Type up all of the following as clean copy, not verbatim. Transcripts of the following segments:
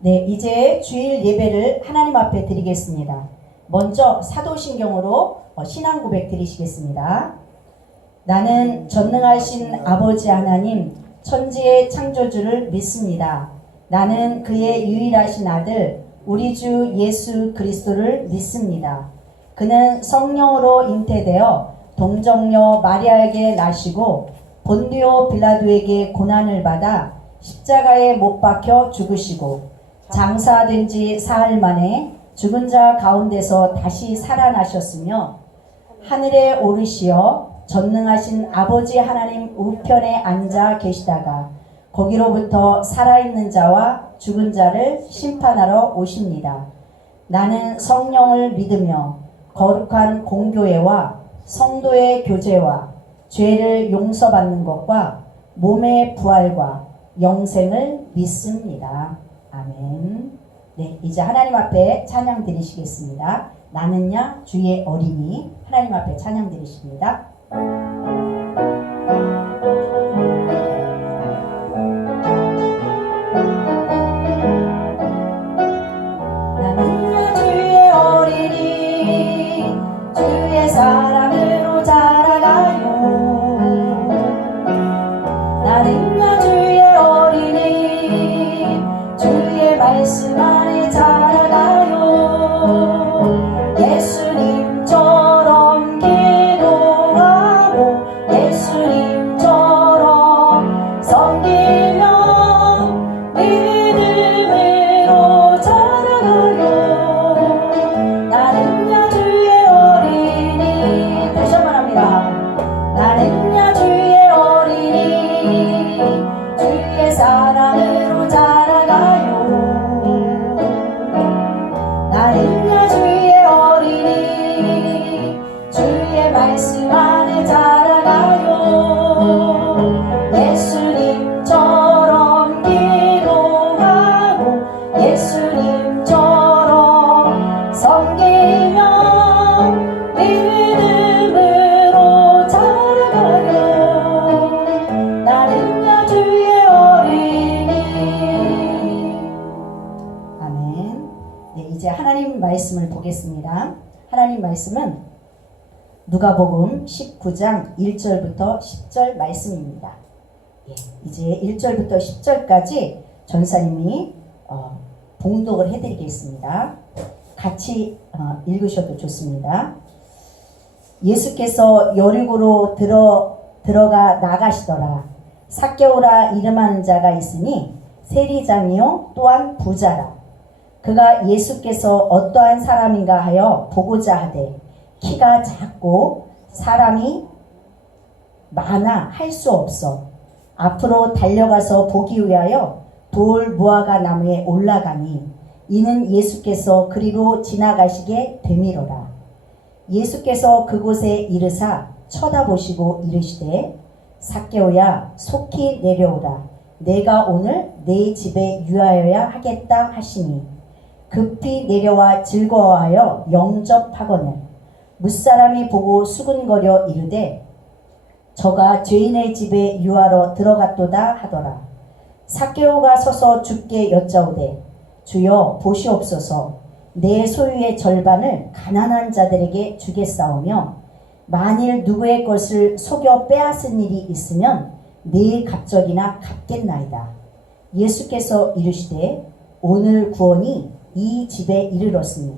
네, 이제 주일 예배를 하나님 앞에 드리겠습니다. 먼저 사도신경으로 신앙 고백 드리시겠습니다. 나는 전능하신 아버지 하나님, 천지의 창조주를 믿습니다. 나는 그의 유일하신 아들, 우리 주 예수 그리스도를 믿습니다. 그는 성령으로 잉태되어 동정녀 마리아에게 나시고 본디오 빌라도에게 고난을 받아 십자가에 못 박혀 죽으시고 장사된 지 사흘 만에 죽은 자 가운데서 다시 살아나셨으며 하늘에 오르시어 전능하신 아버지 하나님 우편에 앉아 계시다가 거기로부터 살아있는 자와 죽은 자를 심판하러 오십니다. 나는 성령을 믿으며 거룩한 공교회와 성도의 교제와 죄를 용서받는 것과 몸의 부활과 영생을 믿습니다. 아멘. 네, 이제 하나님 앞에 찬양 드리시겠습니다. 나는야 주의 어린이. 하나님 앞에 찬양 드리십니다. 나는야 주의 어린이, 주의 사랑으로 자라가요. 나는야 주의 어린이, 주의 말씀 안에 자라가요. 예수님처럼 기도하고 예수님처럼 섬기며 믿음으로 자라가요. 나는야 주의 어린이. 다시 한번 합니다. 나는야 주의 어린이, 주의 사랑으로 자라가요. 나는야 주의 어린이, 주의 말씀 안에 자라가요. 예수님처럼 기도하고 예수님처럼 섬기며 믿음으로 자라가요. 나는야 주의 어린이. 아멘. 네, 이제 하나님 말씀을 보겠습니다. 하나님 말씀은 누가복음 19장 1절부터 10절 말씀입니다. 예, 이제 1절부터 10절까지 전사님이 봉독을 해드리겠습니다. 같이 읽으셔도 좋습니다. 예수께서 여리고로 들어가 나가시더라. 삭개오라 이름하는 자가 있으니 세리장이요 또한 부자라. 그가 예수께서 어떠한 사람인가 하여 보고자 하되 키가 작고 사람이 많아 할 수 없어 앞으로 달려가서 보기 위하여 돌 무화과 나무에 올라가니 이는 예수께서 그리로 지나가시게 되미로라. 예수께서 그곳에 이르사 쳐다보시고 이르시되 삭개오야 속히 내려오라. 내가 오늘 네 집에 유하여야 하겠다 하시니 급히 내려와 즐거워하여 영접하거늘 무사람이 보고 수군거려 이르되 저가 죄인의 집에 유하러 들어갔도다 하더라. 삭개오가 서서 주께 여짜오되 주여 보시옵소서. 내 소유의 절반을 가난한 자들에게 주겠사오며 만일 누구의 것을 속여 빼앗은 일이 있으면 네 갑절이나 갚겠나이다. 예수께서 이르시되 오늘 구원이 이 집에 이르렀으니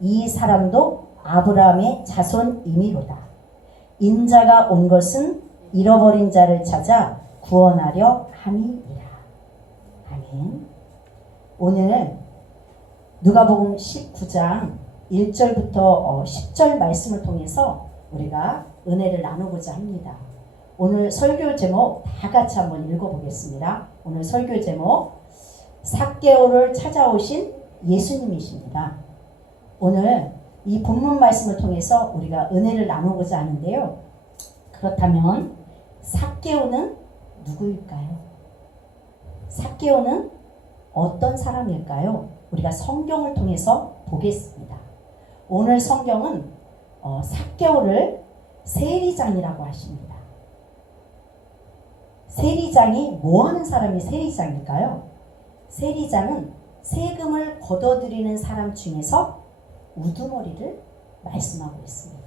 이 사람도 아브라함의 자손이미로다. 인자가 온 것은 잃어버린 자를 찾아 구원하려 함이니라. 아멘. 오늘 누가복음 19장 1절부터 10절 말씀을 통해서 우리가 은혜를 나누고자 합니다. 오늘 설교 제목 다 같이 한번 읽어보겠습니다. 오늘 설교 제목 삭개오를 찾아오신 예수님이십니다. 오늘 이 본문 말씀을 통해서 우리가 은혜를 나누고자 하는데요. 그렇다면 삭개오는 누구일까요? 삭개오는 어떤 사람일까요? 우리가 성경을 통해서 보겠습니다. 오늘 성경은 삭개오를 세리장이라고 하십니다. 세리장이 뭐 하는 사람이 세리장일까요? 세리장은 세금을 걷어들이는 사람 중에서 우두머리를 말씀하고 있습니다.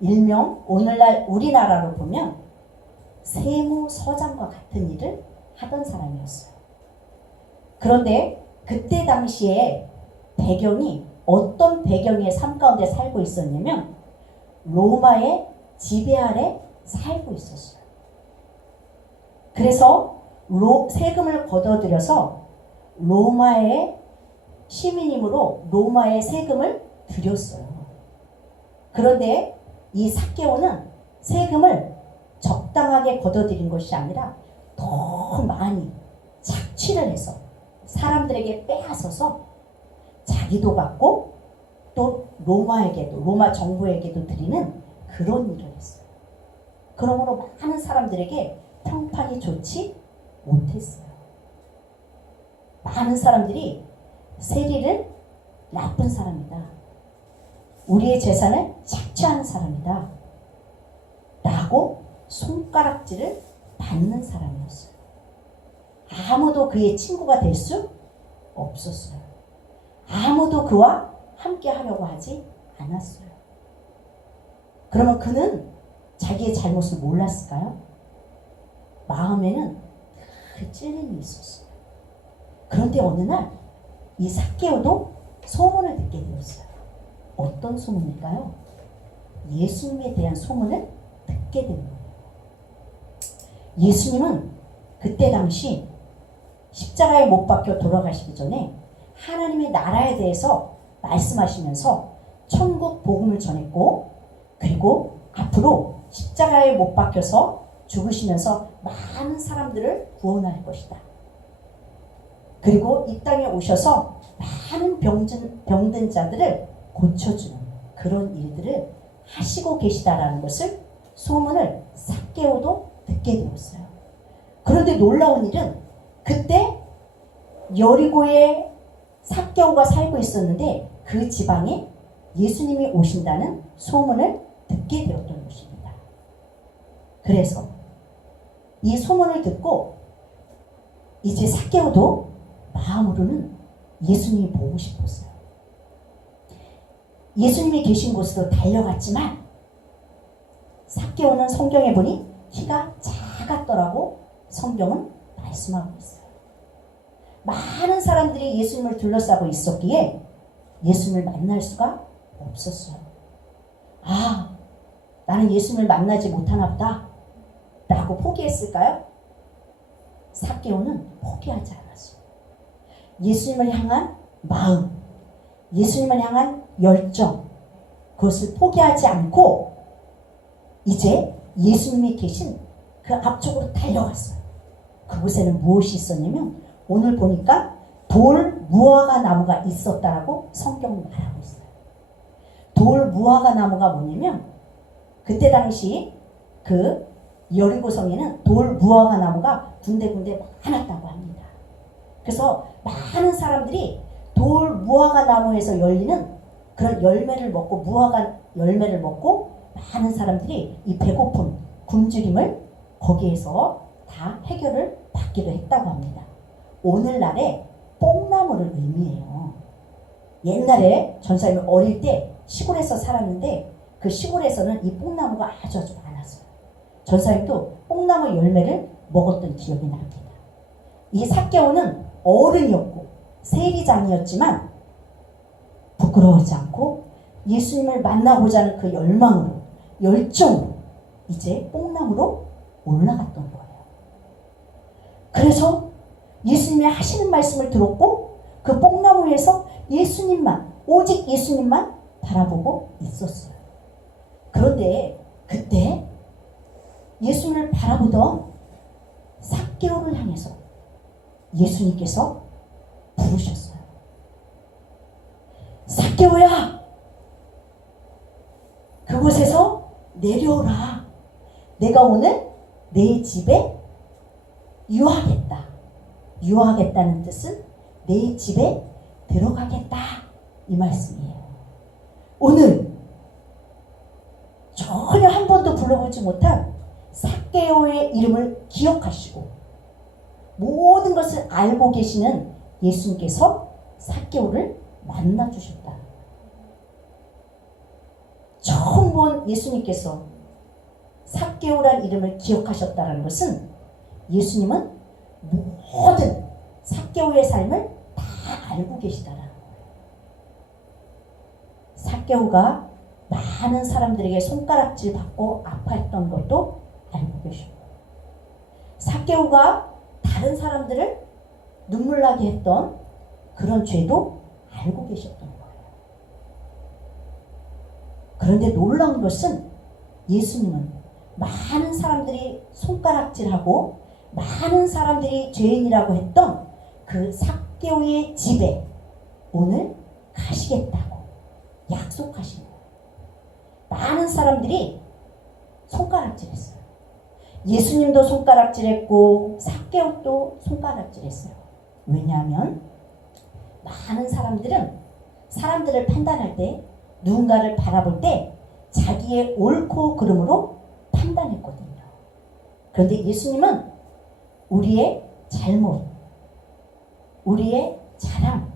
일명 오늘날 우리나라로 보면 세무서장과 같은 일을 하던 사람이었어요. 그런데 그때 당시에 배경이 어떤 배경의 삶 가운데 살고 있었냐면 로마의 지배 아래 살고 있었어요. 그래서 세금을 걷어들여서 로마의 시민이므로 로마의 세금을 드렸어요. 그런데 이 삭개오는 세금을 적당하게 걷어들인 것이 아니라 더 많이 착취를 해서 사람들에게 빼앗아서 자기도 갖고 또 로마에게도, 로마 정부에게도 드리는 그런 일을 했어요. 그러므로 많은 사람들에게 평판이 좋지 못했어요. 많은 사람들이 세리를 나쁜 사람이다, 우리의 재산을 착취하는 사람이다 라고 손가락질을 받는 사람이었어요. 아무도 그의 친구가 될 수 없었어요. 아무도 그와 함께 하려고 하지 않았어요. 그러면 그는 자기의 잘못을 몰랐을까요? 마음에는 그 찔림이 있었어요. 그런데 어느 날 이 삭개오도 소문을 듣게 되었어요. 어떤 소문일까요? 예수님에 대한 소문을 듣게 된 거예요. 예수님은 그때 당시 십자가에 못 박혀 돌아가시기 전에 하나님의 나라에 대해서 말씀하시면서 천국 복음을 전했고, 그리고 앞으로 십자가에 못 박혀서 죽으시면서 많은 사람들을 구원할 것이다. 그리고 이 땅에 오셔서 많은 병든 자들을 고쳐주는 그런 일들을 하시고 계시다라는 것을 소문을 삭개오도 듣게 되었어요. 그런데 놀라운 일은 그때 여리고에 삭개오가 살고 있었는데 그 지방에 예수님이 오신다는 소문을 듣게 되었던 것입니다. 그래서 이 소문을 듣고 이제 삭개오도 마음으로는 예수님이 보고 싶었어요. 예수님이 계신 곳으로 달려갔지만 삭개오는 성경에 보니 키가 작았더라고 성경은 말씀하고 있어요. 많은 사람들이 예수님을 둘러싸고 있었기에 예수님을 만날 수가 없었어요. 아, 나는 예수님을 만나지 못하나 보다 라고 포기했을까요? 삭개오는 포기하지 않았어요. 예수님을 향한 마음, 예수님을 향한 열정, 그것을 포기하지 않고 이제 예수님이 계신 그 앞쪽으로 달려갔어요. 그곳에는 무엇이 있었냐면 오늘 보니까 돌 무화과 나무가 있었다라고 성경은 말하고 있어요. 돌 무화과 나무가 뭐냐면 그때 당시 그 여리고성에는 돌 무화과 나무가 군데군데 많았다고 합니다. 그래서 많은 사람들이 돌 무화과 나무에서 열리는 그런 열매를 먹고, 무화과 열매를 먹고 많은 사람들이 이 배고픔, 굶주림을 거기에서 다 해결을 받기도 했다고 합니다. 오늘날의 뽕나무를 의미해요. 옛날에 전사님이 어릴 때 시골에서 살았는데 그 시골에서는 이 뽕나무가 아주 많았어요. 전사님도 뽕나무 열매를 먹었던 기억이 납니다. 이 삭개오는 어른이었고 세리장이었지만 부끄러워하지 않고 예수님을 만나고자 하는 그 열망으로, 열정으로 이제 뽕나무로 올라갔던 거예요. 그래서 예수님이 하시는 말씀을 들었고 그 뽕나무에서 예수님만, 오직 예수님만 바라보고 있었어요. 그런데 그때 예수님을 바라보던 삭개오를 향해서 예수님께서 부르셨어요. 삭개오야, 그곳에서 내려오라. 내가 오늘 내 집에 유하겠다. 유하겠다는 뜻은 내 집에 들어가겠다, 이 말씀이에요. 오늘 전혀 한 번도 불러보지 못한 삭개오의 이름을 기억하시고 모든 것을 알고 계시는 예수님께서 삭개오를 만나주셨다. 처음 본 예수님께서 삭개오란 이름을 기억하셨다는 것은 예수님은 모든 삭개오의 삶을 다 알고 계시다라는 거예요. 삭개오가 많은 사람들에게 손가락질 받고 아파했던 것도 알고 계시고, 삭개오가 다른 사람들을 눈물 나게 했던 그런 죄도 알고 계셨던 거예요. 그런데 놀라운 것은 예수님은 많은 사람들이 손가락질하고 많은 사람들이 죄인이라고 했던 그 삭개오의 집에 오늘 가시겠다고 약속하신 거예요. 많은 사람들이 손가락질했어요. 예수님도 손가락질했고 삭개오도 손가락질했어요. 왜냐하면 많은 사람들은 사람들을 판단할 때, 누군가를 바라볼 때 자기의 옳고 그름으로 판단했거든요. 그런데 예수님은 우리의 잘못, 우리의 자랑,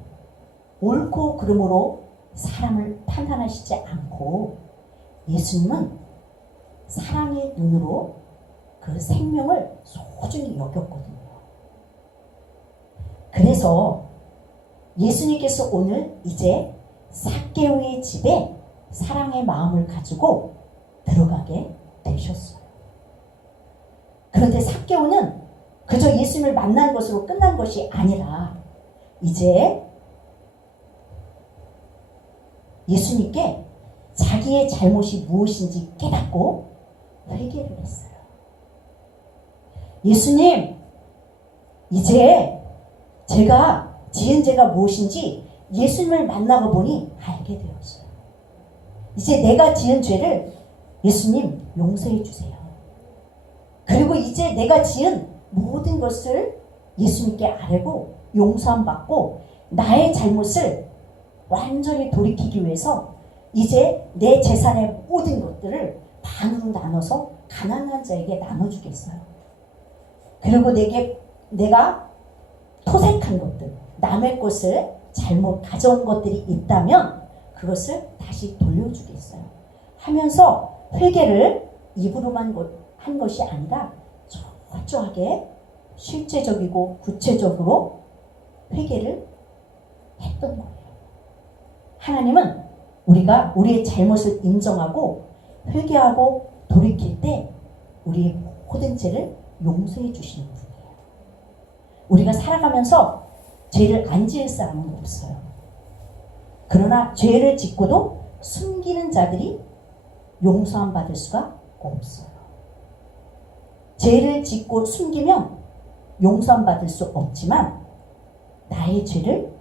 옳고 그름으로 사람을 판단하시지 않고 예수님은 사랑의 눈으로 그 생명을 소중히 여겼거든요. 그래서 예수님께서 오늘 이제 삭개오의 집에 사랑의 마음을 가지고 들어가게 되셨어요. 그런데 삭개오는 그저 예수님을 만난 것으로 끝난 것이 아니라 이제 예수님께 자기의 잘못이 무엇인지 깨닫고 회개를 했어요. 예수님, 이제 제가 지은 죄가 무엇인지 예수님을 만나고 보니 알게 되었어요. 이제 내가 지은 죄를 예수님 용서해 주세요. 그리고 이제 내가 지은 모든 것을 예수님께 아뢰고 용서함 받고 나의 잘못을 완전히 돌이키기 위해서 이제 내 재산의 모든 것들을 반으로 나눠서 가난한 자에게 나눠주겠어요. 그리고 내가 토색한 것들, 남의 것을 잘못 가져온 것들이 있다면 그것을 다시 돌려주겠어요 하면서 회개를 입으로만 한 것이 아니라 철저하게 실제적이고 구체적으로 회개를 했던 거예요. 하나님은 우리가 우리의 잘못을 인정하고 회개하고 돌이킬 때 우리의 모든 죄를 용서해 주시는 분이에요. 우리가 살아가면서 죄를 안 지을 사람은 없어요. 그러나 죄를 짓고도 숨기는 자들이 용서함 받을 수가 없어요. 죄를 짓고 숨기면 용서함 받을 수 없지만 나의 죄를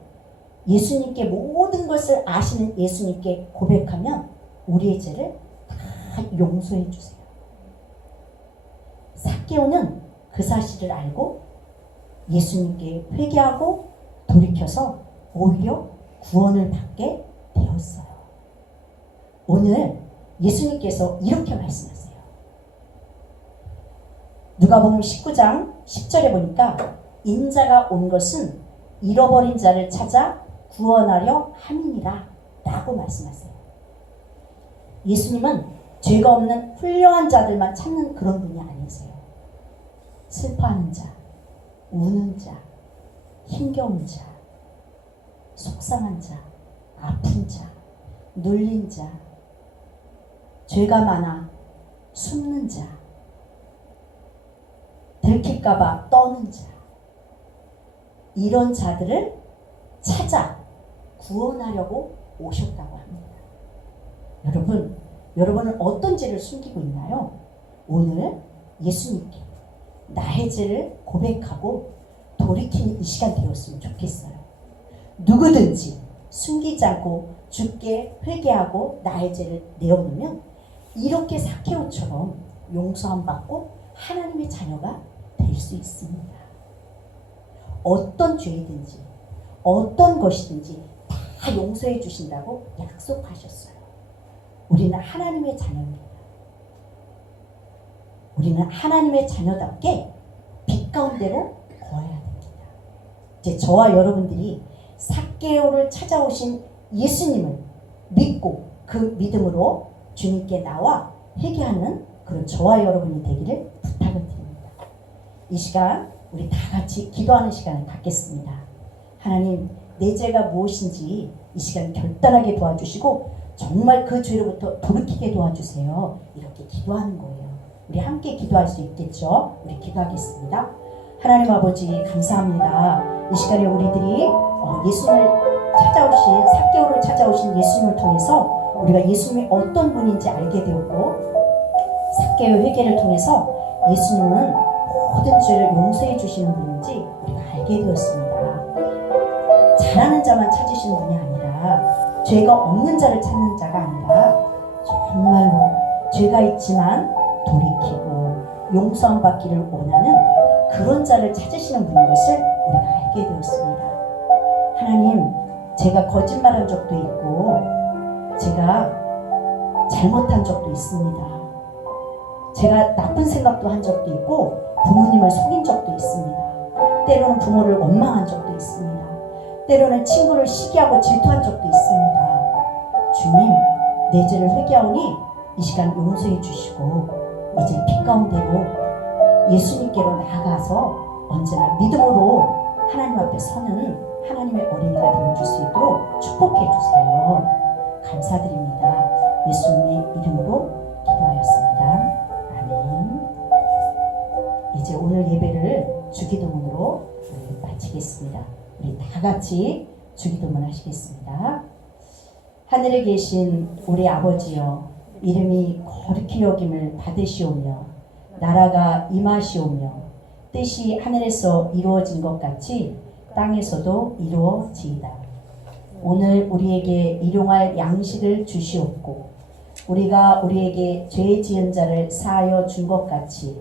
예수님께 모든 것을 아시는 예수님께 고백하면 우리의 죄를 다 용서해 주세요. 삭개오는 그 사실을 알고 예수님께 회개하고 돌이켜서 오히려 구원을 받게 되었어요. 오늘 예수님께서 이렇게 말씀하세요. 누가복음 19장 10절에 보니까 인자가 온 것은 잃어버린 자를 찾아 구원하려 함이니라 라고 말씀하세요. 예수님은 죄가 없는 훌륭한 자들만 찾는 그런 분이 아니세요. 슬퍼하는 자, 우는 자, 힘겨운 자, 속상한 자, 아픈 자, 눌린 자, 죄가 많아 숨는 자, 들킬까봐 떠는 자, 이런 자들을 찾아 구원하려고 오셨다고 합니다. 여러분은 어떤 죄를 숨기고 있나요? 오늘 예수님께 나의 죄를 고백하고 돌이키는 이 시간 되었으면 좋겠어요. 누구든지 숨기지 않고 주께 회개하고 나의 죄를 내어놓으면 이렇게 삭개오처럼 용서함 받고 하나님의 자녀가 될 수 있습니다. 어떤 죄이든지 어떤 것이든지 다 용서해 주신다고 약속하셨어요. 우리는 하나님의 자녀입니다. 우리는 하나님의 자녀답게 빛 가운데로 거해야 됩니다. 이제 저와 여러분들이 삭개오를 찾아오신 예수님을 믿고 그 믿음으로 주님께 나와 회개하는 그런 저와 여러분이 되기를 부탁을 드립니다. 이 시간 우리 다 같이 기도하는 시간을 갖겠습니다. 하나님, 내 죄가 무엇인지 이 시간 결단하게 도와주시고 정말 그 죄로부터 돌이키게 도와주세요. 이렇게 기도하는 거예요. 우리 함께 기도할 수 있겠죠? 우리 기도하겠습니다. 하나님 아버지 감사합니다. 이 시간에 우리들이 예수님을 찾아오신 삭개오를 찾아오신 예수님을 통해서 우리가 예수님이 어떤 분인지 알게 되었고 삭개오 회개를 통해서 예수님은 모든 죄를 용서해 주시는 분인지 우리가 알게 되었습니다. 잘하는 자만 찾으시는 분이 아니라 죄가 없는 자를 찾는 자가 아니라 정말로 죄가 있지만 돌이키고 용서함 받기를 원하는 그런 자를 찾으시는 분인 것을 우리가 알게 되었습니다. 하나님, 제가 거짓말한 적도 있고 제가 잘못한 적도 있습니다. 제가 나쁜 생각도 한 적도 있고 부모님을 속인 적도 있습니다. 때로는 부모를 원망한 적도 있습니다. 때로는 친구를 시기하고 질투한 적도 있습니다. 주님, 내 죄를 회개하오니 이 시간 용서해 주시고 이제 피 가운데로 예수님께로 나아가서 언제나 믿음으로 하나님 앞에 서는 하나님의 어린이가 되어줄 수 있도록 축복해 주세요. 감사드립니다. 예수님의 이름으로 기도하였습니다. 아멘. 이제 오늘 예배를 주기도문으로 마치겠습니다. 우리 다 같이 주기도문 하시겠습니다. 하늘에 계신 우리 아버지여, 이름이 거룩히 여김을 받으시오며 나라가 임하시오며 뜻이 하늘에서 이루어진 것 같이 땅에서도 이루어지이다. 오늘 우리에게 일용할 양식을 주시옵고 우리가 우리에게 죄 지은 자를 사하여 준 것 같이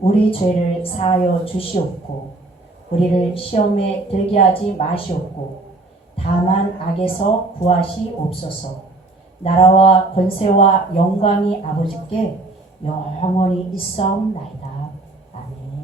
우리 죄를 사하여 주시옵고 우리를 시험에 들게 하지 마시옵고 다만 악에서 구하시옵소서. 나라와 권세와 영광이 아버지께 영원히 있사옵나이다. 아멘.